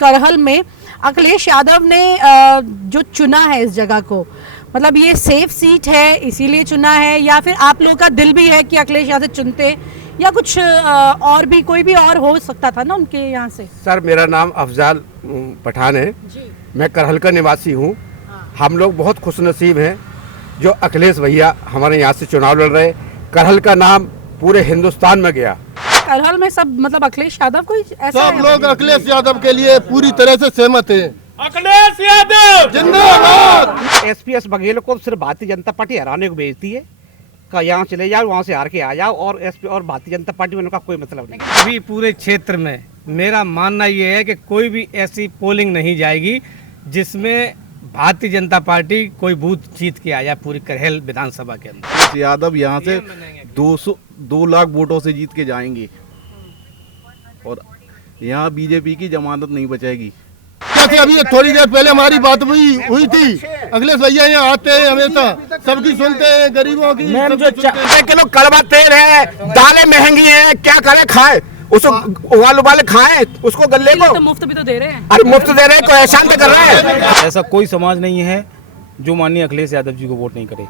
करहल में अखिलेश यादव ने जो चुना है इस जगह को, मतलब ये सेफ सीट है इसीलिए चुना है, या फिर आप लोगों का दिल भी है कि अखिलेश यादव चुनते, या कुछ और भी कोई भी और हो सकता था ना उनके यहाँ से? सर मेरा नाम अफजाल पठान है जी। मैं करहल का निवासी हूँ। हम लोग बहुत खुशनसीब हैं जो अखिलेश भैया हमारे यहाँ से चुनाव लड़ रहे। करहल का नाम पूरे हिंदुस्तान में गया। करहल में सब मतलब अखिलेश यादव को ऐसा सब लोग अखिलेश यादव के लिए पूरी तरह से सहमत हैं। अखिलेश यादव जिंदाबाद। एसपीएस बघेल को सिर्फ भारतीय जनता पार्टी हराने को भेजती है, का यहाँ चले जाओ वहाँ से हार के आ जाओ, और एसपी और भारतीय जनता पार्टी में उनका कोई मतलब नहीं। अभी पूरे क्षेत्र में मेरा मानना ये है कि कोई भी ऐसी पोलिंग नहीं जाएगी जिसमें भारतीय जनता पार्टी कोई बूथ जीत के आ जाए पूरी करहल विधानसभा के अंदर। यादव यहाँ से 2 लाख वोटों से जीत के जाएंगे और यहाँ बीजेपी की जमानत नहीं बचेगी। कैसे अभी थोड़ी देर पहले हमारी बात हुई थी, अखिलेश भैया यहाँ आते हैं हमेशा, सबकी सुनते हैं, गरीबों की। मैम जो 1 किलो कड़वा तेल है, दालें महंगी हैं, क्या करे खाए, उसको उबाले खाएं, उसको गले को तो मुफ्त भी तो दे रहे हैं। अरे मुफ्त दे रहे हैं, कोई एहसान तो कर रहे हैं। ऐसा कोई समाज नहीं है जो माननीय अखिलेश यादव जी को वोट नहीं करे।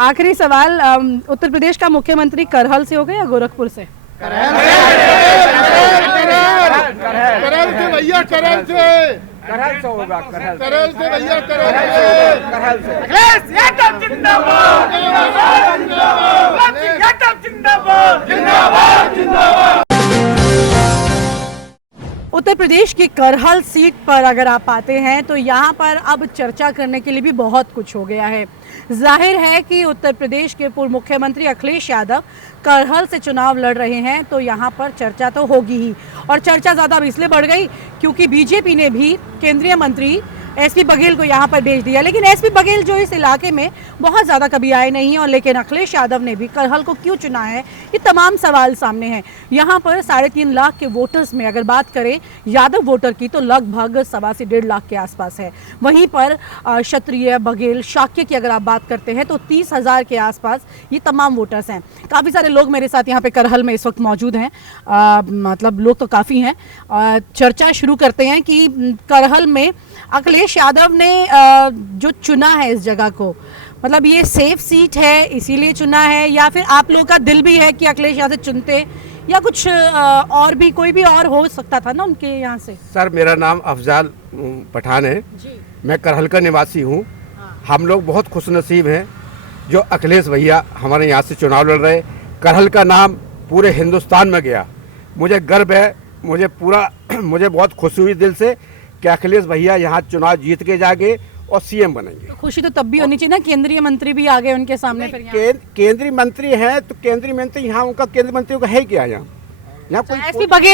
आखिरी सवाल, उत्तर प्रदेश का मुख्यमंत्री करहल से होगा या गोरखपुर से? करहल से भैया, करहल से होगा, करहल से भैया, करहल से। अखिलेश यादव जिंदाबाद, जिंदाबाद, जिंदाबाद, जिंदाबाद, जिंदाबाद। उत्तर प्रदेश की करहल सीट पर अगर आप आते हैं तो यहाँ पर अब चर्चा करने के लिए भी बहुत कुछ हो गया है। जाहिर है कि उत्तर प्रदेश के पूर्व मुख्यमंत्री अखिलेश यादव करहल से चुनाव लड़ रहे हैं तो यहाँ पर चर्चा तो होगी ही, और चर्चा ज़्यादा अब इसलिए बढ़ गई क्योंकि बीजेपी ने भी केंद्रीय मंत्री एसपी बघेल को यहाँ पर भेज दिया। लेकिन एसपी बघेल जो इस इलाके में बहुत ज़्यादा कभी आए नहीं, और लेकिन अखिलेश यादव ने भी करहल को क्यों चुना है, ये तमाम सवाल सामने हैं। यहाँ पर 3.5 लाख के वोटर्स में अगर बात करें यादव वोटर की तो लगभग 1.25 से 1.5 लाख के आसपास है। वहीं पर क्षत्रिय, बघेल, शाक्य की अगर आप बात करते हैं तो 30,000 के आसपास ये तमाम वोटर्स हैं। काफ़ी सारे लोग मेरे साथ यहाँ पे करहल में इस वक्त मौजूद हैं, मतलब लोग तो काफ़ी हैं। चर्चा शुरू करते हैं कि करहल में अखिलेश यादव ने जो चुना है इस जगह को, मतलब ये सेफ सीट है इसीलिए चुना है, या फिर आप लोगों का दिल भी है कि अखिलेश यादव चुनते, या कुछ और भी कोई भी और हो सकता था ना उनके यहाँ से? सर मेरा नाम अफजाल पठान है जी। मैं करहल का निवासी हूँ। हम लोग बहुत खुशनसीब हैं जो अखिलेश भैया हमारे यहाँ से चुनाव लड़ रहे। करहल का नाम पूरे हिंदुस्तान में गया। मुझे गर्व है, मुझे बहुत खुशी हुई दिल से कि अखिलेश भैया यहाँ चुनाव जीत के जाएंगे और सीएम बनेंगे। तो खुशी तो तब भी होनी चाहिए ना, केंद्रीय मंत्री भी आ गए उनके सामने। फिर केंद्रीय मंत्री हैं तो केंद्रीय मंत्री यहाँ, उनका केंद्रीय मंत्री का है क्या यहाँ कोई?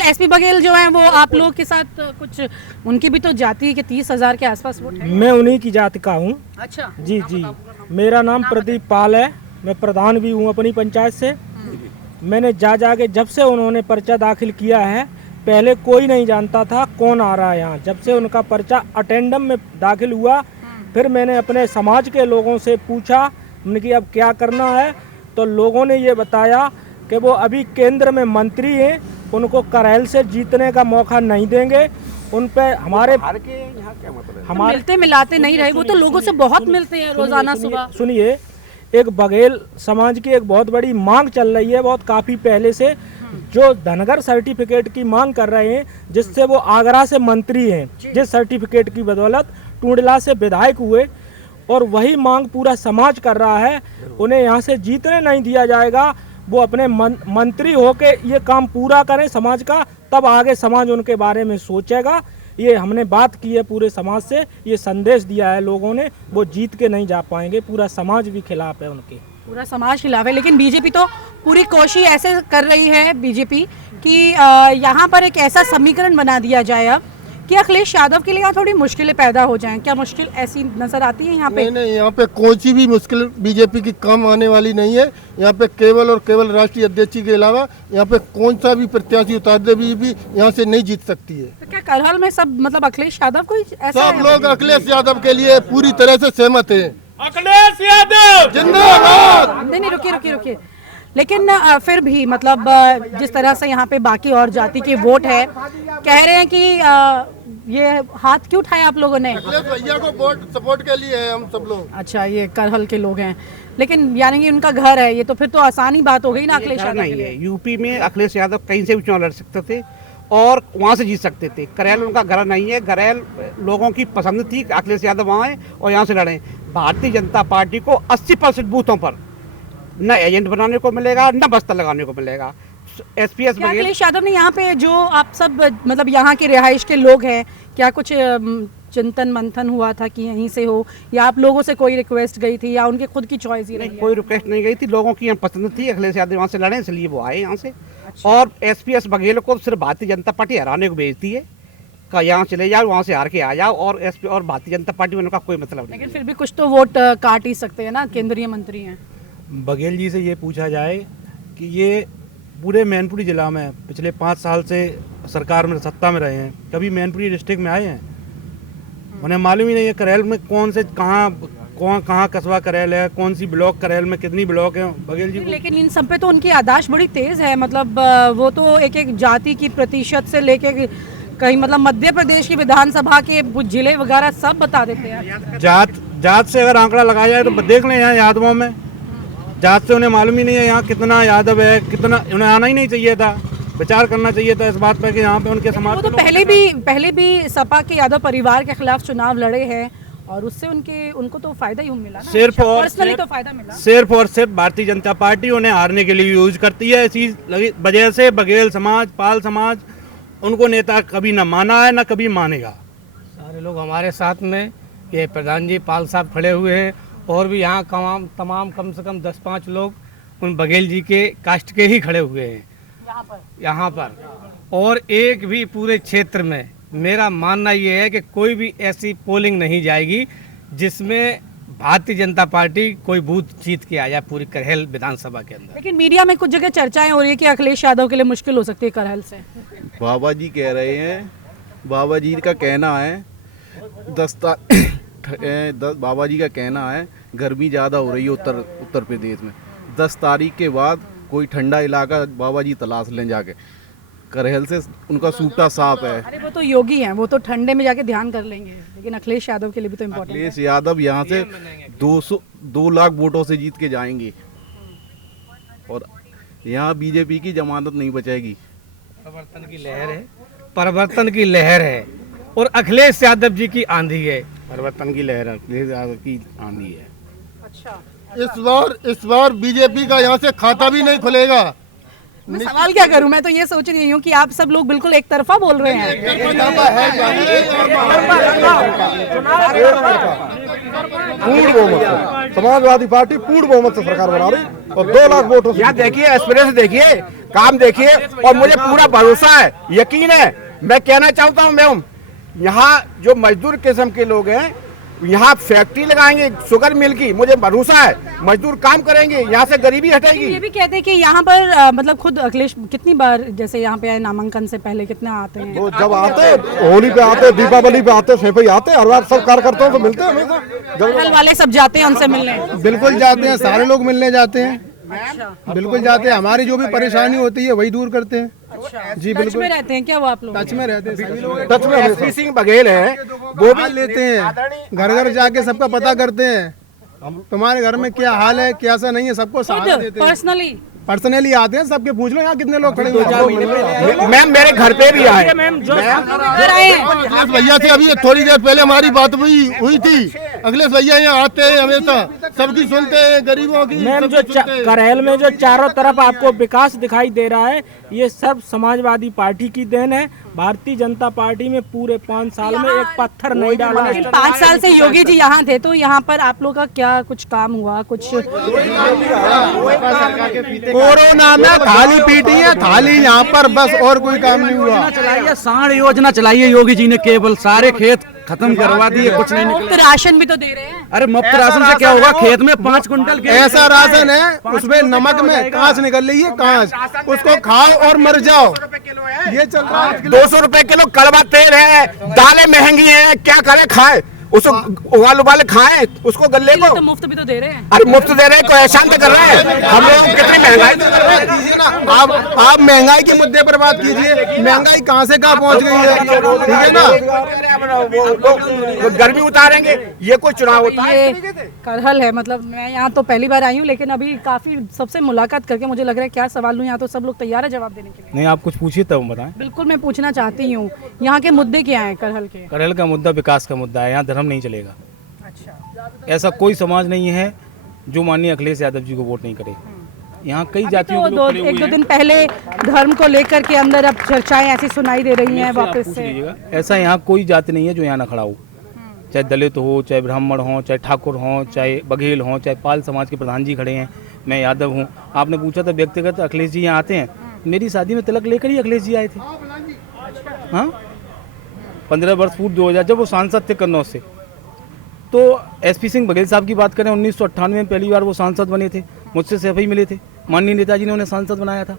एसपी बघेल जो है वो आप लोग के साथ कुछ, उनकी भी तो जाति के 30,000 के आसपास वोट है। मैं उन्हीं की जाति का हूँ। अच्छा जी जी, मेरा नाम प्रदीप पाल है, मैं प्रधान भी हूँ अपनी पंचायत से। मैंने जाके जब से उन्होंने पर्चा दाखिल किया है, पहले कोई नहीं जानता था कौन आ रहा है यहाँ। जब से उनका पर्चा अटेंडम में दाखिल हुआ, फिर मैंने अपने समाज के लोगों से पूछा उनकी अब क्या करना है, तो लोगों ने ये बताया कि वो अभी केंद्र में मंत्री हैं, उनको करहल से जीतने का मौका नहीं देंगे। उन पे हमारे हमारे मिलते मिलाते नहीं रहे, वो तो लोगों से बहुत मिलते हैं रोजाना सुबह। सुनिए, एक बघेल समाज की एक बहुत बड़ी मांग चल रही है, बहुत काफ़ी पहले से, जो धनगर सर्टिफिकेट की मांग कर रहे हैं, जिससे वो आगरा से मंत्री हैं, जिस सर्टिफिकेट की बदौलत टूंडला से विधायक हुए, और वही मांग पूरा समाज कर रहा है। उन्हें यहाँ से जीतने नहीं दिया जाएगा। वो अपने मंत्री होके ये काम पूरा करें समाज का, तब आगे समाज उनके बारे में सोचेगा। ये हमने बात की है पूरे समाज से, ये संदेश दिया है लोगों ने। वो जीत के नहीं जा पाएंगे, पूरा समाज भी खिलाफ है उनके, पूरा समाज खिलाफ है। लेकिन बीजेपी तो पूरी कोशिश ऐसे कर रही है बीजेपी कि यहाँ पर एक ऐसा समीकरण बना दिया जाए अब कि अखिलेश यादव के लिए यहाँ थोड़ी मुश्किलें पैदा हो जाएं। क्या मुश्किल ऐसी नजर आती है यहाँ पे? नहीं, यहाँ पे कोई सी भी मुश्किल बीजेपी की कम आने वाली नहीं है। यहाँ पे केवल और केवल राष्ट्रीय अध्यक्ष के अलावा यहाँ पे कौन सा भी प्रत्याशी उतार दे भी यहाँ से नहीं जीत सकती है। तो क्या करहल में सब मतलब अखिलेश यादव को ऐसा? सब लोग अखिलेश यादव के लिए पूरी तरह से सहमत है। अखिलेश यादव जिंदाबाद। नहीं, रुकिए। लेकिन फिर भी मतलब जिस तरह से यहाँ पे बाकी और जाति के वोट है, कह रहे हैं कि ये हाथ क्यों उठाए आप लोगों ने? अखिलेश भैया को वोट सपोर्ट के लिए है हम सब लोग। अच्छा, ये करहल के लोग हैं, लेकिन यानी कि उनका घर है ये, तो फिर तो आसानी बात हो गई ना अखिलेश यादव के नहीं लिए। है, यूपी में अखिलेश यादव कहीं से भी चुनाव लड़ सकते थे और वहाँ से जीत सकते थे। करेल उनका घर नहीं है, करेल लोगों की पसंद थी अखिलेश यादव वहाँ आए और यहाँ से लड़े। भारतीय जनता पार्टी को 80% बूथों पर न एजेंट बनाने को मिलेगा न बस्ता लगाने को मिलेगा। SPS क्या बघेल अखिलेश यादव ने यहाँ पे जो आप सब मतलब यहाँ के रिहाइश के लोग हैं, क्या कुछ चिंतन मंथन हुआ था कि यहीं से हो, या आप लोगों से कोई रिक्वेस्ट गई थी, या उनके खुद की चॉइस ही रही है? कोई रिक्वेस्ट नहीं गई थी, लोगों की यहाँ पसंद थी अखिलेश यादव वहाँ से लड़े, इसलिए वो आए यहाँ से। और SPS बघेल को सिर्फ भारतीय जनता पार्टी हराने को भेजती है, का यहाँ चले जाओ वहाँ से हार के आ जाओ, और SP और भारतीय जनता पार्टी में उनका कोई मतलब नहीं। लेकिन फिर भी कुछ तो वोट काट ही सकते हैं ना, केंद्रीय मंत्री हैं। बघेल जी से ये पूछा जाए कि ये पूरे मैनपुरी जिला में पिछले 5 साल से सरकार में सत्ता में रहे हैं, कभी मैनपुरी डिस्ट्रिक्ट में आए हैं? उन्हें मालूम ही नहीं है करेल में कौन से कहाँ कस्बा करेल है, कौन सी ब्लॉक करेल में कितनी ब्लॉक है बघेल जी को। लेकिन इन सब पे तो उनकी याददाश्त बड़ी तेज है, मतलब वो तो एक एक जाति की प्रतिशत से लेके कहीं मतलब मध्य प्रदेश की विधानसभा के जिले वगैरह सब बता देते हैं। जात से अगर आंकड़ा लगाया जाए तो देख लें यहाँ यादवों में, जात से उन्हें मालूम ही नहीं है यहाँ कितना यादव है, कितना, उन्हें आना ही नहीं चाहिए था, विचार करना चाहिए था इस बात पर कि यहाँ पे उनके समाज वो तो पहले भी सपा के यादव परिवार के खिलाफ चुनाव लड़े हैं और उससे उनको तो फायदा ही मिला ना, सिर्फ और पर्सनली तो फायदा मिला। सिर्फ और सिर्फ भारतीय जनता पार्टी उन्हें हारने के लिए यूज करती है। इसी वजह से बघेल समाज, पाल समाज उनको नेता कभी न माना है न कभी मानेगा। सारे लोग हमारे साथ में, ये प्रधान जी पाल साहब खड़े हुए हैं, और भी यहाँ तमाम कम से कम 10-5 लोग उन बघेल जी के कास्ट के ही खड़े हुए हैं यहाँ पर। और एक भी पूरे क्षेत्र में मेरा मानना ये है कि कोई भी ऐसी पोलिंग नहीं जाएगी जिसमें भारतीय जनता पार्टी कोई बूथ जीत के आ जाए पूरी करहल विधानसभा के अंदर। लेकिन मीडिया में कुछ जगह चर्चाएं हो रही है कि अखिलेश यादव के लिए मुश्किल हो सकती है करहल से। बाबा जी कह रहे हैं, बाबा जी का कहना है बाबा जी का कहना है गर्मी ज़्यादा हो रही है उत्तर प्रदेश में, 10 तारीख के बाद कोई ठंडा इलाका बाबा जी तलाश लें जाके। करहल से उनका सूटा साफ है। अरे वो तो योगी हैं, वो तो ठंडे में जाके ध्यान कर लेंगे, लेकिन अखिलेश यादव के लिए भी तो इम्पोर्टेंट है। अखिलेश यादव यहाँ से 2 लाख वोटों से जीत के जाएंगे और यहाँ बीजेपी की जमानत नहीं बचेगी। परिवर्तन की लहर है, परिवर्तन की लहर है, और अखिलेश यादव जी की आंधी है। परिवर्तन की लहर अखिलेश यादव की आंधी है। अच्छा, इस बार बीजेपी का यहाँ से खाता भी नहीं खुलेगा। मैं सवाल क्या करूं, मैं तो ये सोच रही हूँ कि आप सब लोग बिल्कुल एक तरफा बोल रहे हैं। पूर्ण बहुमत से समाजवादी पार्टी पूर्ण बहुमत से सरकार बना रही और 2 लाख वोटों से। यहाँ देखिए, एक्सपीरियंस देखिए, काम देखिए, और मुझे पूरा भरोसा है, यकीन है। मैं कहना चाहता हूँ मैम, यहाँ जो मजदूर किस्म के लोग हैं, यहाँ फैक्ट्री लगाएंगे शुगर मिल की, मुझे भरोसा है मजदूर काम करेंगे, यहाँ से गरीबी हटेगी। ये भी कहते हैं कि यहाँ पर मतलब खुद अखिलेश कितनी बार जैसे यहाँ पे नामांकन से पहले कितने आते हैं? वो जब आते, होली पे आते, दीपावली पे आते, सैफई आते, हर बार सब कार्यकर्ताओं से मिलते हैं हमेशा। करहल वाले सब जाते हैं उनसे मिलने? बिल्कुल जाते हैं, सारे लोग मिलने जाते हैं। बिल्कुल जाते हैं, हमारी जो भी परेशानी होती है वही दूर करते हैं। जी टच बिल्कुल में रहते हैं क्या वो आप लोग? टच में रहते हैं सभी लोग। टच में SP सिंह बघेल है, वो भी लेते हैं, घर घर जाके सबका पता करते हैं, तुम्हारे घर में क्या हाल है, कैसा नहीं है, सबको सहारा देते हैं। पर्सनली आते हैं, सबके पूछ लो यहाँ कितने लोग खड़े हैं। मैम मेरे घर पे भी आए। अखिलेश भैया से अभी थोड़ी देर पहले हमारी बात हुई थी। अखिलेश भैया यहाँ आते हैं, हमेशा सबकी सुनते हैं, गरीबों की। मैम जो करहल में जो चारों तरफ आपको विकास दिखाई दे रहा है, ये सब समाजवादी पार्टी की देन है। भारतीय जनता पार्टी में पूरे 5 साल में एक पत्थर नहीं डाला है। 5 साल से योगी जी यहाँ थे, तो यहाँ पर आप लोग का क्या कुछ काम हुआ? कुछ कोरोना में थाली पीटी है, थाली यहाँ पर, बस और कोई काम नहीं हुआ। चलाइए, साढ़ योजना चलाई है योगी जी ने, केवल सारे खेत खत्म करवा दिए, कुछ नहीं मुफ्त राशन भी तो दे रहे हैं। अरे मुफ्त राशन से क्या होगा? खेत में 5 कुंटल ऐसा राशन है उसमें नमक में कांच निकल रही है, कांच, उसको खाओ और मर जाओ। ये चल रहा है। 200 रुपए किलो कड़वा तेल है, दालें महंगी हैं, क्या करे खाए। उसको उबाल उबाले खाएं उसको गल्ले को। तो मुफ्त भी तो दे रहे हैं। अरे मुफ्त दे रहे हैं, कोई एहसान तो कर रहे हैं। हम लोग कितनी महंगाई तो कर रहे हैं। कीजिए ना, आप महंगाई के मुद्दे पर बात कीजिए। महंगाई कहाँ से कहाँ पहुँच गई है, ठीक है ना। गर्मी उतारेंगे, ये कोई चुनाव होता है? ये करहल है, मतलब मैं यहाँ तो पहली बार आई हूँ, लेकिन अभी काफी सबसे मुलाकात करके मुझे लग रहा है क्या सवाल लूँ, यहाँ तो सब लोग तैयार है जवाब देने के लिए। नहीं, आप कुछ पूछिए तब हम बताएं। बिल्कुल मैं पूछना चाहती हूँ, यहाँ के मुद्दे क्या हैं करहल के? करहल का मुद्दा विकास का मुद्दा है, यहाँ धर्म नहीं चलेगा। अच्छा, ऐसा कोई समाज नहीं है जो माननीय अखिलेश यादव जी को वोट नहीं करे। यहाँ कई जातियों के लोग खड़े हुए एक दो हैं। दिन पहले धर्म को लेकर के अंदर अब चर्चाएं ऐसी सुनाई दे रही हैं आप वापस पूछ से। लीजिएगा, ऐसा यहाँ कोई जाति नहीं है जो यहाँ ना खड़ा हो, चाहे दलित हो, चाहे ब्राह्मण हो, चाहे ठाकुर हो, चाहे बघेल हो, चाहे पाल समाज के प्रधान जी खड़े हैं, मैं यादव हूँ। आपने पूछा था व्यक्तिगत अखिलेश जी यहाँ आते हैं, मेरी शादी में तिलक लेकर ही अखिलेश जी आए थे। हाँ, 15 वर्ष पूर्व 2000 जब वो सांसद थे कन्नौज से। तो एसपी सिंह बघेल साहब की बात करें, 1998 में पहली बार वो सांसद बने थे, मुझसे सफाई मिले थे, माननीय नेताजी ने उन्हें सांसद बनाया था।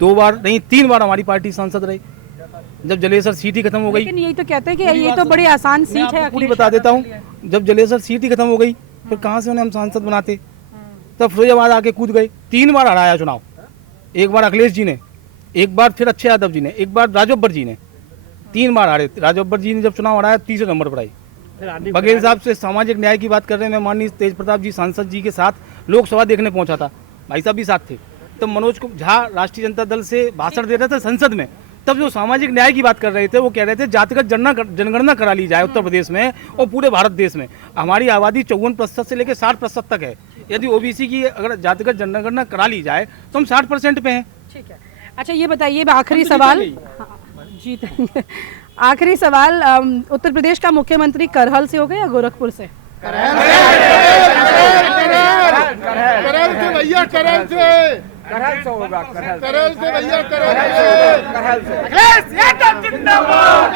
2 बार नहीं 3 बार हमारी पार्टी सांसद रही। जब जलेसर सीट ही खत्म हो गई, लेकिन यही तो कहते हैं कि ये तो बड़ी आसान सीट है। पूरी बता देता हूँ, जब जलेसर सीट ही खत्म हो गई फिर कहाँ से उन्हें हम सांसद बनाते। तब फिरोजाबाद आके कूद गए, 3 बार हराया चुनाव। एक बार अखिलेश जी ने, एक बार फिर अच्छे यादव जी ने, एक बार राजोब्बर जी ने, 3 बार हारे। राजोब्बर जी ने जब चुनाव हराया 30 नंबर पर आई। बघेल साहब से सामाजिक न्याय की बात कर रहे हैं, मैं माननीय तेज प्रताप जी सांसद जी के साथ लोकसभा देखने पहुंचा था, भाई साहब भी साथ थे। तब मनोज झा राष्ट्रीय जनता दल से भाषण दे रहे थे संसद में, तब जो सामाजिक न्याय की बात कर रहे थे वो कह रहे थे जातिगत जनगणना करा ली जाए उत्तर प्रदेश में और पूरे भारत देश में। हमारी आबादी 54% से लेकर 60% तक है। यदि ओबीसी की अगर जातिगत जनगणना करा ली जाए तो हम 60% पे हैं। ठीक है, अच्छा ये बताइए आखिरी सवाल, जीतेंगे। आखिरी सवाल, उत्तर प्रदेश का मुख्यमंत्री करहल से होगा या गोरखपुर से? करहल से भैया, करहल से होगा, करहल से भैया, करहल से। अखिलेश यादव जिंदाबाद,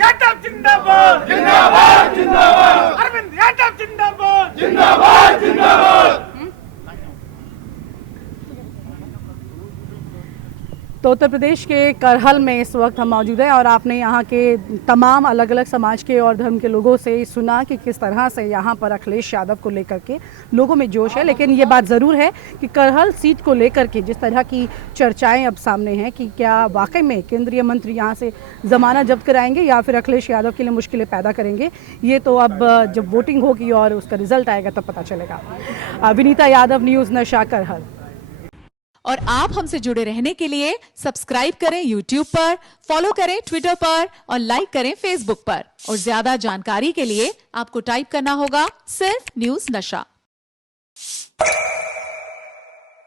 यादव जिंदाबाद, जिंदाबाद जिंदाबाद, अरविंद यादव जिंदाबाद, जिंदाबाद जिंदाबाद। तो उत्तर प्रदेश के करहल में इस वक्त हम मौजूद हैं और आपने यहाँ के तमाम अलग अलग समाज के और धर्म के लोगों से सुना कि किस तरह से यहाँ पर अखिलेश यादव को लेकर के लोगों में जोश है। लेकिन ये बात ज़रूर है कि करहल सीट को लेकर के जिस तरह की चर्चाएं अब सामने हैं कि क्या वाकई में केंद्रीय मंत्री यहाँ से ज़मानत जब्त कराएंगे या फिर अखिलेश यादव के लिए मुश्किलें पैदा करेंगे, ये तो अब जब वोटिंग होगी और उसका रिजल्ट आएगा तब पता चलेगा। विनीता यादव, न्यूज़ नशा, करहल। और आप हमसे जुड़े रहने के लिए सब्सक्राइब करें YouTube पर, फॉलो करें Twitter पर और लाइक करें Facebook पर। और ज्यादा जानकारी के लिए आपको टाइप करना होगा सिर्फ न्यूज़ नशा।